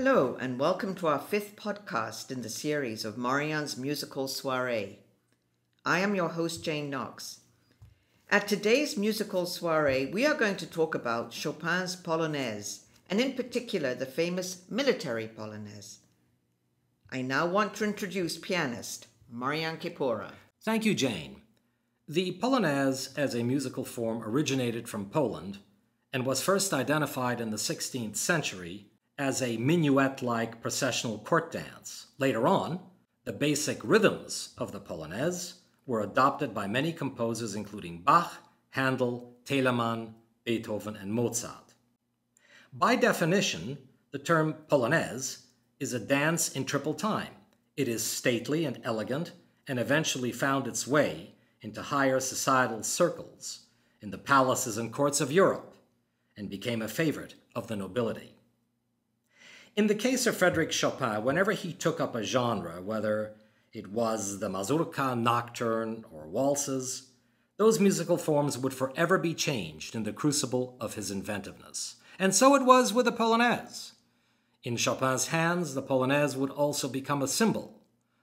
Hello, and welcome to our fifth podcast in the series of Marjan's musical soiree. I am your host, Jane Knox. At today's musical soiree, we are going to talk about Chopin's Polonaise, and in particular, the famous military Polonaise. I now want to introduce pianist Marjan Kiepura. Thank you, Jane. The Polonaise as a musical form originated from Poland and was first identified in the 16th century as a minuet-like processional court dance. Later on, the basic rhythms of the Polonaise were adopted by many composers including Bach, Handel, Telemann, Beethoven, and Mozart. By definition, the term Polonaise is a dance in triple time. It is stately and elegant and eventually found its way into higher societal circles in the palaces and courts of Europe and became a favorite of the nobility. In the case of Frédéric Chopin, whenever he took up a genre, whether it was the mazurka, nocturne, or waltzes, those musical forms would forever be changed in the crucible of his inventiveness. And so it was with the Polonaise. In Chopin's hands, the Polonaise would also become a symbol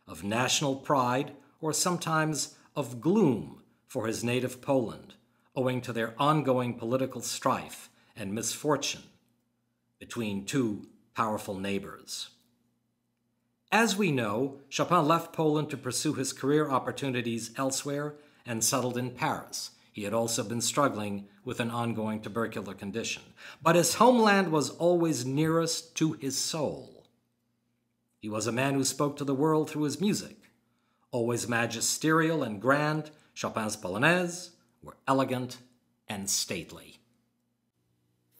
of national pride or sometimes of gloom for his native Poland, owing to their ongoing political strife and misfortune between two powerful neighbors. As we know, Chopin left Poland to pursue his career opportunities elsewhere and settled in Paris. He had also been struggling with an ongoing tubercular condition. But his homeland was always nearest to his soul. He was a man who spoke to the world through his music. Always magisterial and grand, Chopin's Polonaises were elegant and stately.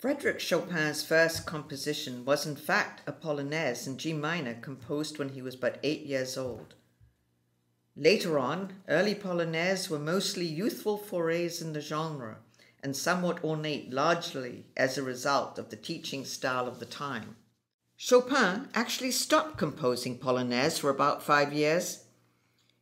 Frédéric Chopin's first composition was in fact a Polonaise in G minor composed when he was but 8 years old. Later on, early Polonaises were mostly youthful forays in the genre and somewhat ornate, largely as a result of the teaching style of the time. Chopin actually stopped composing Polonaise for about 5 years.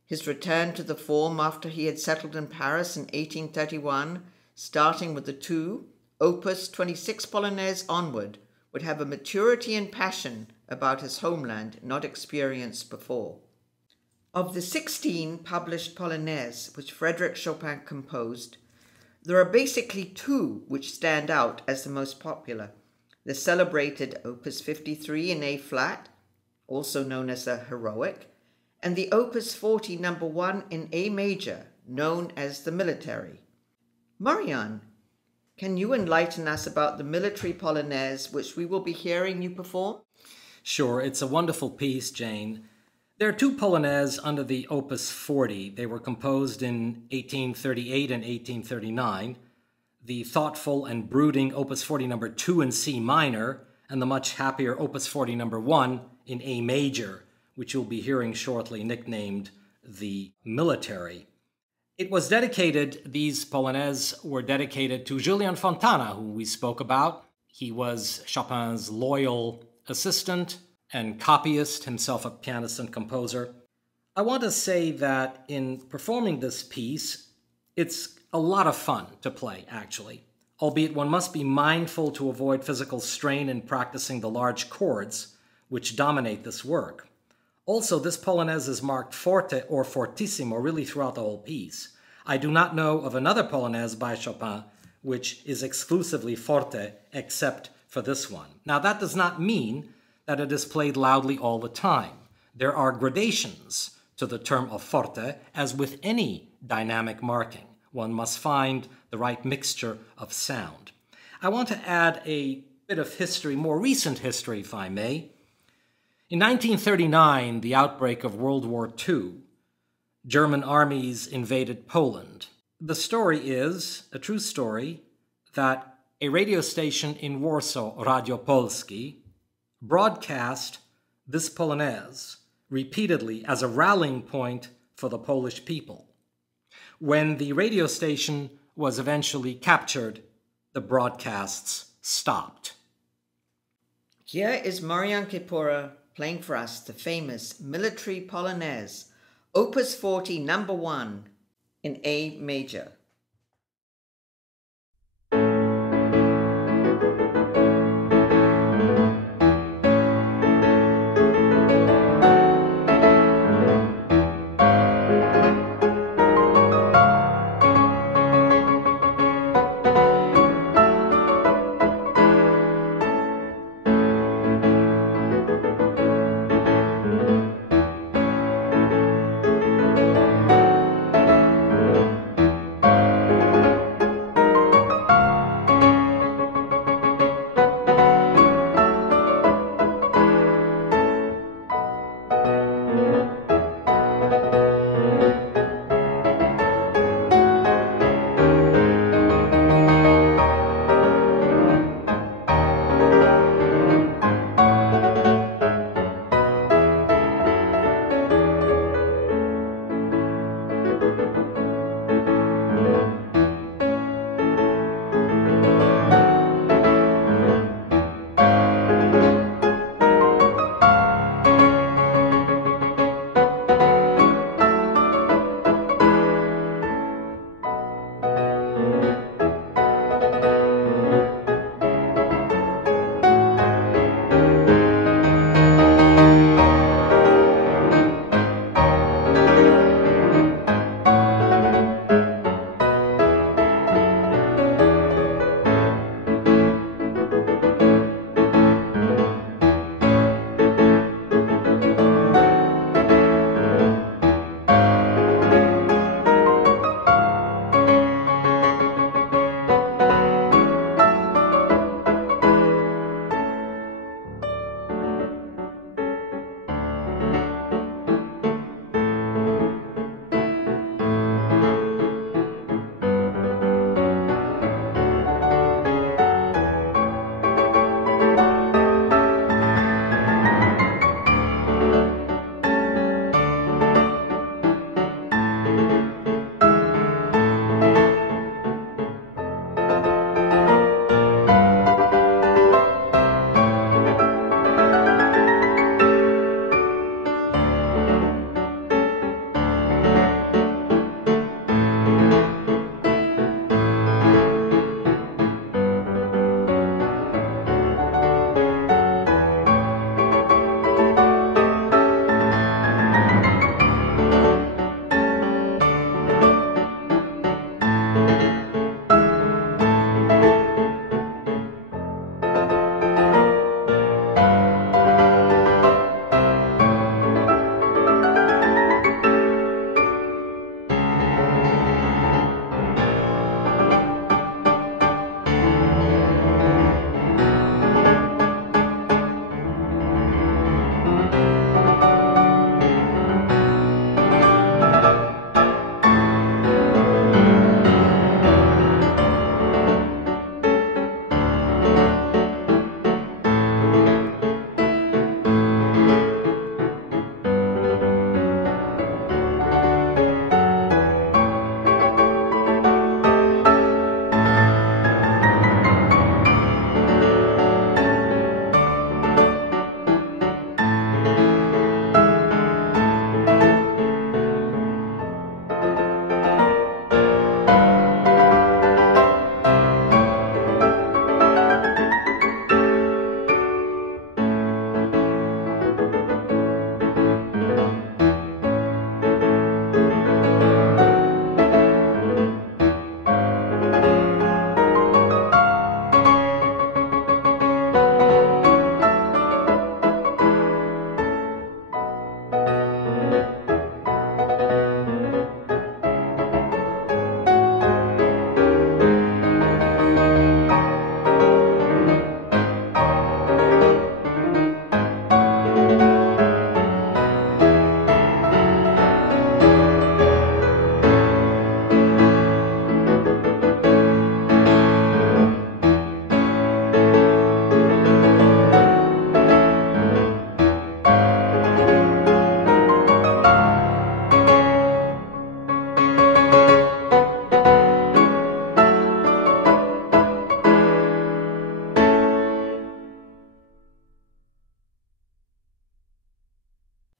His return to the form after he had settled in Paris in 1831, starting with the two Opus 26 Polonaise onward, would have a maturity and passion about his homeland not experienced before. Of the 16 published Polonaises which Frédéric Chopin composed, there are basically two which stand out as the most popular. The celebrated Opus 53 in A flat, also known as the Heroic, and the Opus 40 No. 1 in A major, known as the Military. Marjan, can you enlighten us about the military Polonaise which we will be hearing you perform? Sure, it's a wonderful piece, Jane. There are two Polonaises under the Opus 40. They were composed in 1838 and 1839. The thoughtful and brooding Opus 40 No. 2 in C minor, and the much happier Opus 40 No. 1 in A major, which you'll be hearing shortly, nicknamed the Military. It was dedicated, these Polonaises were dedicated to Julian Fontana, who we spoke about. He was Chopin's loyal assistant and copyist, himself a pianist and composer. I want to say that in performing this piece, it's a lot of fun to play, actually, albeit one must be mindful to avoid physical strain in practicing the large chords which dominate this work. Also, this Polonaise is marked forte or fortissimo really throughout the whole piece. I do not know of another Polonaise by Chopin which is exclusively forte except for this one. Now, that does not mean that it is played loudly all the time. There are gradations to the term of forte, as with any dynamic marking. One must find the right mixture of sound. I want to add a bit of history, more recent history, if I may. In 1939, the outbreak of World War II, German armies invaded Poland. The story is, a true story, that a radio station in Warsaw, Radio Polski, broadcast this Polonaise repeatedly as a rallying point for the Polish people. When the radio station was eventually captured, the broadcasts stopped. Here is Marjan Kiepura playing for us the famous military Polonaise, Opus 40 No. 1 in A major.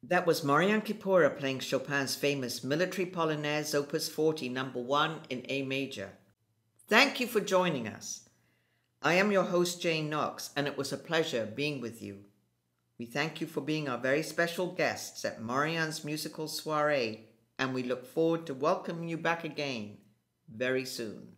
That was Marjan Kiepura playing Chopin's famous Military Polonaise Opus 40 No. 1 in A major. Thank you for joining us. I am your host Jane Knox, and it was a pleasure being with you. We thank you for being our very special guests at Marjan's musical soiree, and we look forward to welcoming you back again very soon.